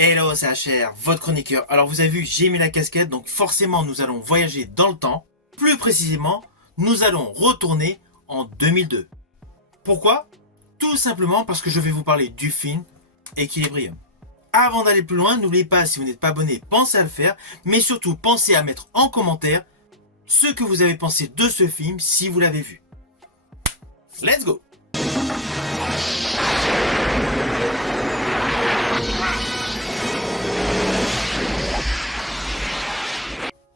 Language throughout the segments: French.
Hello, c'est HR, votre chroniqueur. Alors vous avez vu, j'ai mis la casquette, donc forcément nous allons voyager dans le temps. Plus précisément, nous allons retourner en 2002. Pourquoi? Tout simplement parce que je vais vous parler du film Equilibrium. Avant d'aller plus loin, n'oubliez pas, si vous n'êtes pas abonné, pensez à le faire, mais surtout pensez à mettre en commentaire ce que vous avez pensé de ce film si vous l'avez vu. Let's go!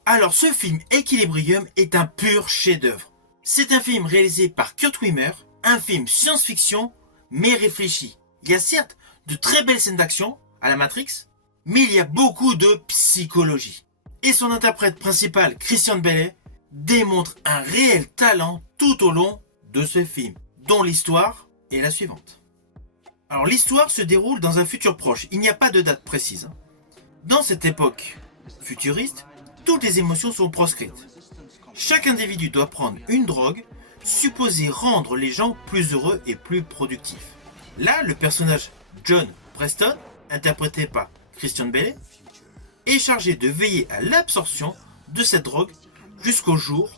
Alors ce film Equilibrium est un pur chef-d'œuvre. C'est un film réalisé par Kurt Wimmer, un film science-fiction mais réfléchi. Il y a certes de très belles scènes d'action à la Matrix, mais il y a beaucoup de psychologie. Et son interprète principal, Christian Bale, démontre un réel talent tout au long de ce film, dont l'histoire est la suivante. Alors l'histoire se déroule dans un futur proche, il n'y a pas de date précise. Dans cette époque futuriste, toutes les émotions sont proscrites. Chaque individu doit prendre une drogue supposée rendre les gens plus heureux et plus productifs. Là, le personnage John Preston, interprété par Christian Bale, est chargé de veiller à l'absorption de cette drogue jusqu'au jour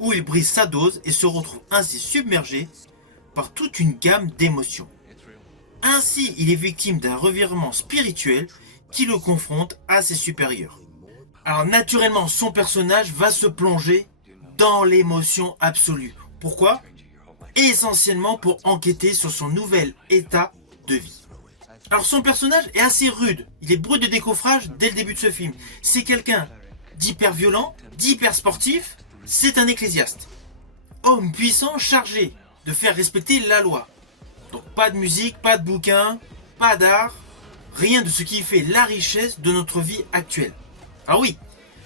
où il brise sa dose et se retrouve ainsi submergé par toute une gamme d'émotions. Ainsi, il est victime d'un revirement spirituel qui le confronte à ses supérieurs. Alors naturellement, son personnage va se plonger dans l'émotion absolue. Pourquoi? Essentiellement pour enquêter sur son nouvel état de vie. Alors son personnage est assez rude, il est brut de décoffrage dès le début de ce film. C'est quelqu'un d'hyper violent, d'hyper sportif, c'est un ecclésiaste. Homme puissant chargé de faire respecter la loi. Donc pas de musique, pas de bouquin, pas d'art, rien de ce qui fait la richesse de notre vie actuelle. Ah oui,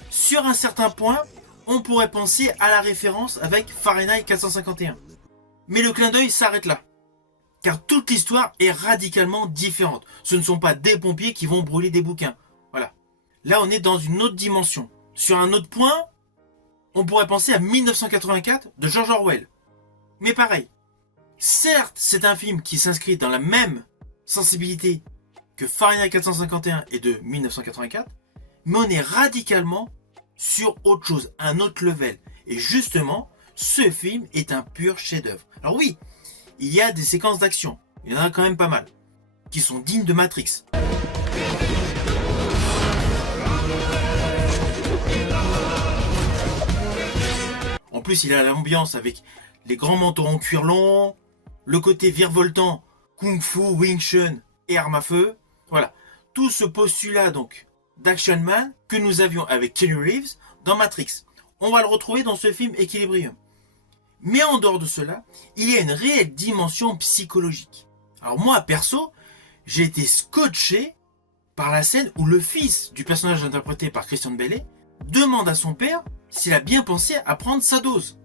sur un certain point, on pourrait penser à la référence avec Fahrenheit 451. Mais le clin d'œil s'arrête là. Car toute l'histoire est radicalement différente. Ce ne sont pas des pompiers qui vont brûler des bouquins. Voilà. Là, on est dans une autre dimension. Sur un autre point, on pourrait penser à 1984 de George Orwell. Mais pareil. Certes, c'est un film qui s'inscrit dans la même sensibilité que Fahrenheit 451 et de 1984, mais on est radicalement sur autre chose, un autre level. Et justement, ce film est un pur chef-d'œuvre. Alors oui, il y a des séquences d'action, il y en a quand même pas mal, qui sont dignes de Matrix. En plus, il a l'ambiance avec les grands manteaux en cuir long, le côté virevoltant, Kung Fu, Wing Chun et arme à feu. Voilà, tout ce postulat donc d'Action Man que nous avions avec Keanu Reeves dans Matrix. On va le retrouver dans ce film Equilibrium. Mais en dehors de cela, il y a une réelle dimension psychologique. Alors moi, perso, j'ai été scotché par la scène où le fils du personnage interprété par Christian Bale demande à son père s'il a bien pensé à prendre sa dose.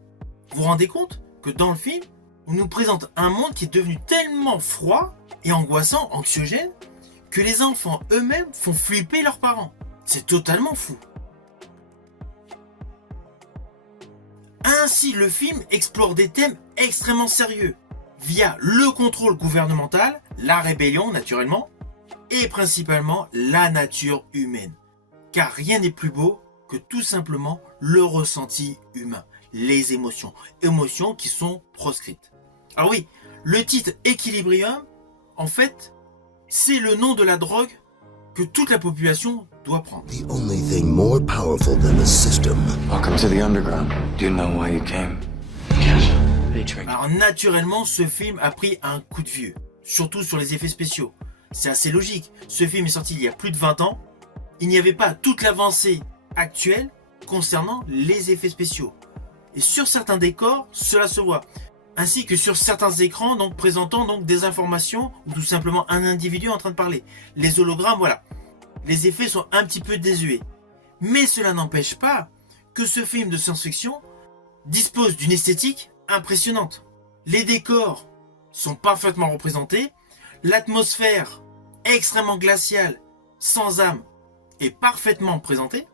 Vous vous rendez compte que dans le film, on nous présente un monde qui est devenu tellement froid et angoissant, anxiogène, que les enfants eux-mêmes font flipper leurs parents. C'est totalement fou. Ainsi, le film explore des thèmes extrêmement sérieux, via le contrôle gouvernemental, la rébellion naturellement, et principalement la nature humaine. Car rien n'est plus beau que tout simplement le ressenti humain, les émotions. Émotions qui sont proscrites. Alors oui, le titre Equilibrium, en fait, c'est le nom de la drogue que toute la population doit prendre. The only thing more powerful than the system. Welcome to the underground. Do you know why you came? Yes. They tricked. Alors naturellement, ce film a pris un coup de vieux, surtout sur les effets spéciaux. C'est assez logique, ce film est sorti il y a plus de 20 ans. Il n'y avait pas toute l'avancée actuelle concernant les effets spéciaux. Et sur certains décors, cela se voit. Ainsi que sur certains écrans donc présentant donc des informations ou tout simplement un individu en train de parler. Les hologrammes, voilà. Les effets sont un petit peu désuets. Mais cela n'empêche pas que ce film de science-fiction dispose d'une esthétique impressionnante. Les décors sont parfaitement représentés. L'atmosphère extrêmement glaciale, sans âme, est parfaitement présentée.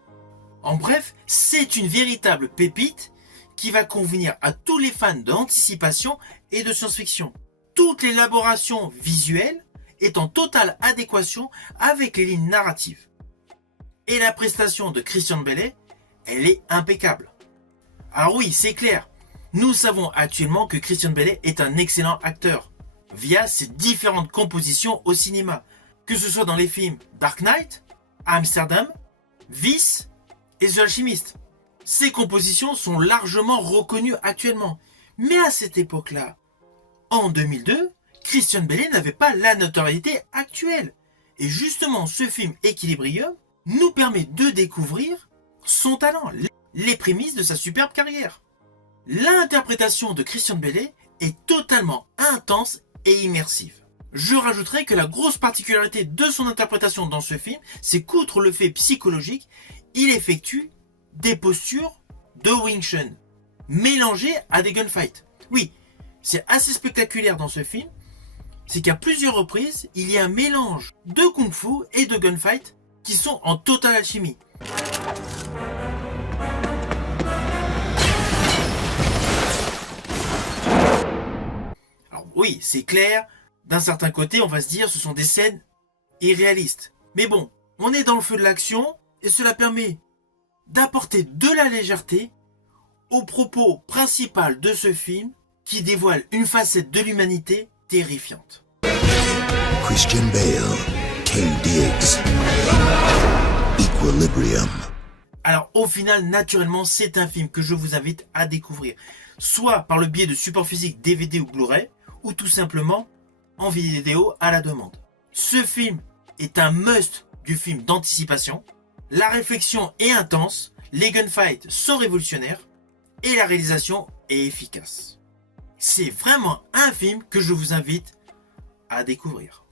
En bref, c'est une véritable pépite qui va convenir à tous les fans d'anticipation et de science-fiction. Toute l'élaboration visuelle est en totale adéquation avec les lignes narratives. Et la prestation de Christian Bale, elle est impeccable. Alors oui, c'est clair, nous savons actuellement que Christian Bale est un excellent acteur, via ses différentes compositions au cinéma, que ce soit dans les films Dark Knight, Amsterdam, Vice et The Alchemist. Ces compositions sont largement reconnues actuellement, mais à cette époque-là, en 2002, Christian Bale n'avait pas la notoriété actuelle. Et justement, ce film Equilibrium nous permet de découvrir son talent, les prémices de sa superbe carrière. L'interprétation de Christian Bale est totalement intense et immersive. Je rajouterai que la grosse particularité de son interprétation dans ce film, c'est qu'outre le fait psychologique, il effectue des postures de Wing Chun, mélangées à des gunfights. Oui, c'est assez spectaculaire dans ce film, c'est qu'à plusieurs reprises, il y a un mélange de kung-fu et de gunfight qui sont en totale alchimie. Alors oui, c'est clair, d'un certain côté, on va se dire ce sont des scènes irréalistes. Mais bon, on est dans le feu de l'action et cela permet d'apporter de la légèreté au propos principal de ce film qui dévoile une facette de l'humanité terrifiante. Christian Bale, K. Diggs, Equilibrium. Alors au final, naturellement, c'est un film que je vous invite à découvrir, soit par le biais de supports physiques DVD ou Blu-ray, ou tout simplement en vidéo à la demande. Ce film est un must du film d'anticipation, la réflexion est intense, les gunfights sont révolutionnaires, et la réalisation est efficace. C'est vraiment un film que je vous invite à découvrir.